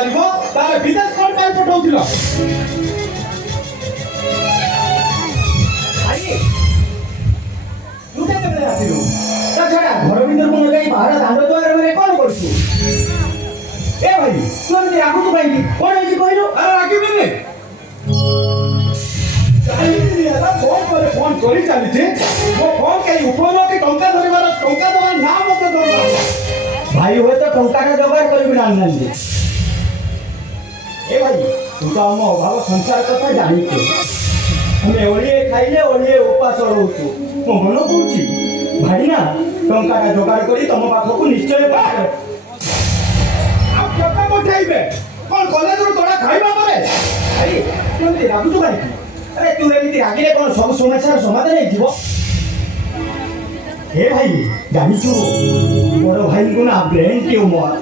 पारिबो ताले विदेश कोन पाइ पठाउथिलो आई तू केते आसिलु ता छडा घर भीतर कोन गई बाहर दांड द्वार रे कोन करछु ए भाई तू एमती रागु तू काई कोन होई कहलो अरे रागिबे ने फोन करी चली मो फोन कहीं उपलो कि टंका धरबार टंका दबार ना मत धरबा भाई हो तो टंका का जोगाड़ करबी ना ए भाई तू तो हम अभाव संसार कथा जानी के हमें ओलिए खाइले ओलिए उपास रहउछु मो मन कहूची भाई ना टंका का जोगाड़ करी तुम पाख को निश्चय पाए आप टंका पठाइबे कोन कॉलेज रो तोड़ा खाइबा परे भाई तुम रागु तो भाई अरे तू एमती रागिले कोन सब समस्यार समाधान हे जीव हे भाई जानिछु बड़ भाई को ना ब्रेन ट्यूमर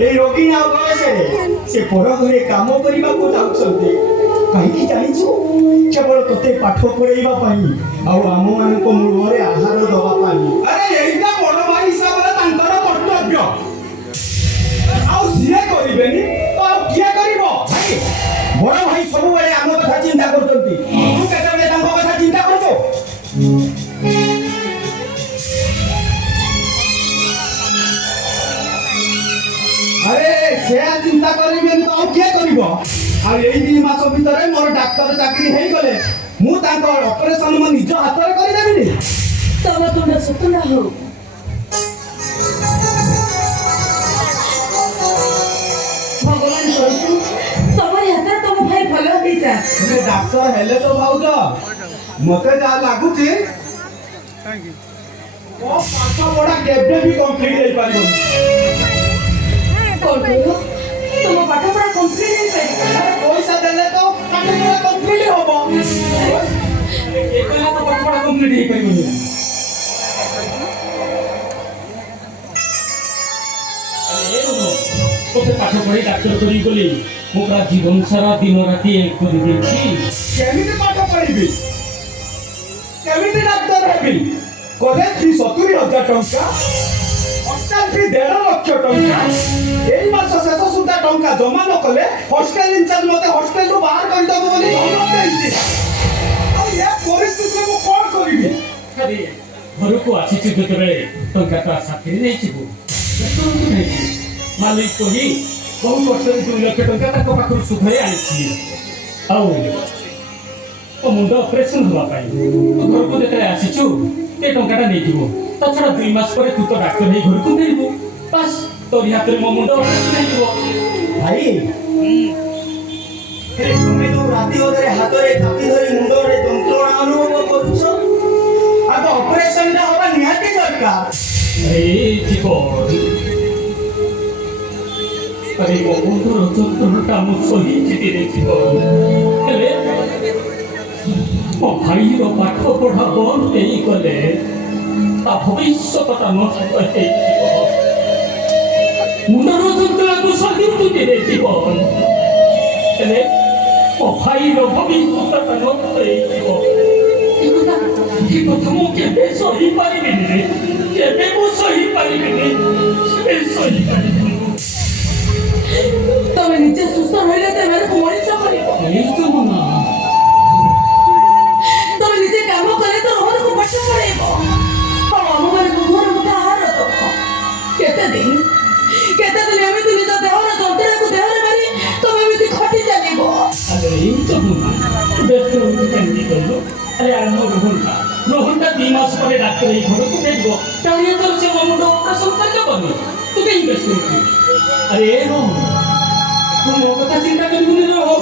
ए रोगी ना बयसे से पर घरे काम करिबा को जाउछन्ते काई की जानिछु केवल तते पाठ पढाइबा पई आ आम मान को मुळरे आहार दवा पाई अरे एइटा बड़ भाई हिसाब रे तांकर कर्तव्य आ सिए करिबेनी तो किया करिवो भाई बड़ भाई सब बेले आम कथा चिंता करछन्ती तू केते बेले तांको कथा चिंता करछो अरे से चिंता करिबेनी तो किया करिवो आ एई 2 मास भीतर मोर डाक्टर चाकरी हेई गले मु तांको ऑपरेशन म निज हाथ रे करि देबिनी तब तुम सतना हो भगवान करतु तमर हाथ तुम भाई भलो हो जा मैं डॉक्टर हेले तो भाउज मते जा लागुची ओ पाठ पढ़ा केबे भी कंप्लीट हेई पारिबो कोन करो तुम पाठ पढ़ा कंप्लीट नहीं पाई पैसा देले तो पाठ पढ़ा कंप्लीट होबो एकला तो पाठ पढ़ा कंप्लीट हेई पारिबो अरे ओते पाठ पढ़ी डॉक्टर करी बोली मोरा जीवन सारा दिन राति एक कर देछि केमिति पाठ पढ़िबी केमिति डॉक्टर हेबी कॉलेज फी 70,000 टंका हॉस्टल फी 1.5 लाख टंका एई मास शेष सुद्धा टंका जमा न कले हॉस्टल इंचार्ज मते हॉस्टल रो बाहर कर दबो बोली धमक देछि आ ये परिस्थिति मु कोन करिबी अरे घर को आसी बेले टंका तो साथी नहीं छिबो तो नहीं मालिक तो ही बहुत वर्ष 2 लाख टंका तक पाखर सुधरे आनी आउ ओ मुंड ऑपरेशन हुआ पाई तू घर को देखले आसीछु ते टंकाटा नै दिबो ता छडा 2 मास परे तू तो डॉक्टर नै घर को देबो बस तो हाथ रे मो मुंड ऑपरेशन नै दिबो भाई ए तुमे तो राती ओदरे हाथ रे थापी धरी मुंड रे যন্ত্রণা अनुभव करूछो आ तो ऑपरेशन ना होबा निहाती दरकार ए जीवन अरे वो बंधुर যন্ত্রণাটা মো সহি জিতে জীবন হেলে ओ भाईर पाठ पढ़ा बंद नहीं कले भविष्यता नष्ट मुंडर যন্ত্রণা को सही तुटे जीवन हेले ओ भाईर भविष्यता नष्ट কথা মো কেবে সহি পারিবিনি কেবে মো সহি পারিবিনি কেবে সহি পারিবিনি तब नीचे सुस्त होइले ते मेरे को मरीच करिवो এই তো না तब नीचे काम करे तो हमर को पाठ पढ़ाइबो हम हमर घर मुठा हार तो केते दिन हमें तू निज देहर जंत्रणा को देहर मारी तब एमिति खटी चलिबो अरे এই তো না ব্যস্ত হতে কেন করলো अरे आनो रोहनटा 2 मास परे डाक्टर এই ঘরে को দেখবো তাহলে তো সে মুন্ড অপারেশন করতে পারবে तू कहीं ব্যস্ত হচ্ছিস अरे रोहन तू मो कथा चिंता करबुनी रहो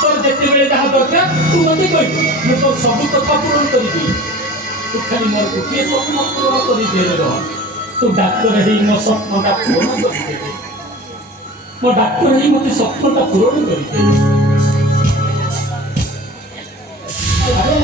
तोर जेते बेले जहा दरकार तू मते कहि मैं तो सब कथा पूर्ण करबी तू खाली मोर को के स्वप्न पूर्ण करि दे रे तू डॉक्टर हेई मो स्वप्नटा पूर्ण करि दे मो डॉक्टर हेई मते स्वप्नटा पूर्ण करि दे अरे